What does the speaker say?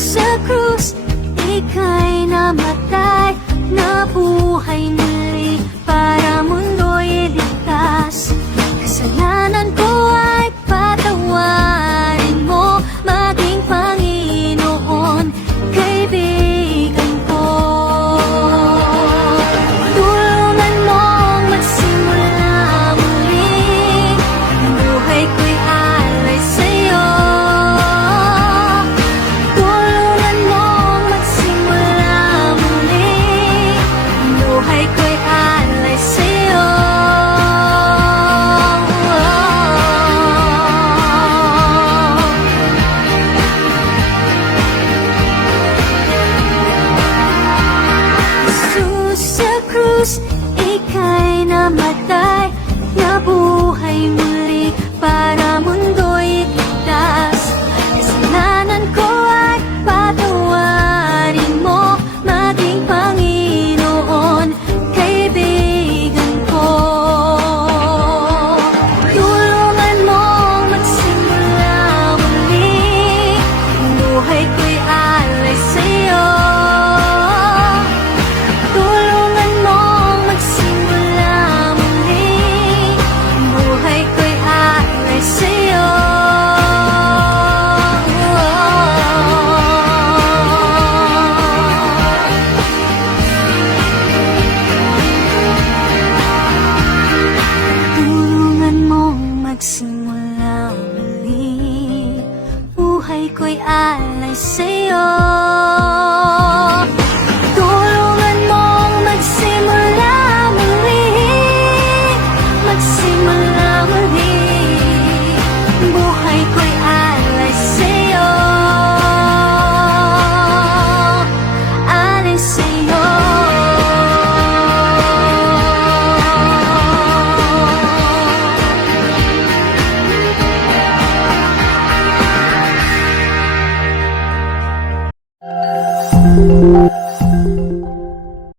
Sa krus, ika'y namatay, nabuhay muli para mundo'y ligtas. Kasalanan ko ay patawarin mo, maging Panginoon, kaibigan ko. Tulungan mong magsimula muli, ang buhay ko'y alay sa'yo. Buhay ko'y alay sa'yo. Jesus sa krus, ika'y namatay, nabuhay muli para mundo'y ligtas. Kasalanan ko ay patawarin mo, maging Panginoon, kaibigan ko. Tulungan mong magsimula muli, ang buhay ko'y alay sa'yo. Tulungan mong magsimula muli, ang buhay ko'y alay sa'yo. Tulungan mong magsimula muli, buhay ko'y alay sa'yo. Tulungan mong magsimula muli, magsimula muli, buhay ko'y alay sa'yo. Alay sa'yo.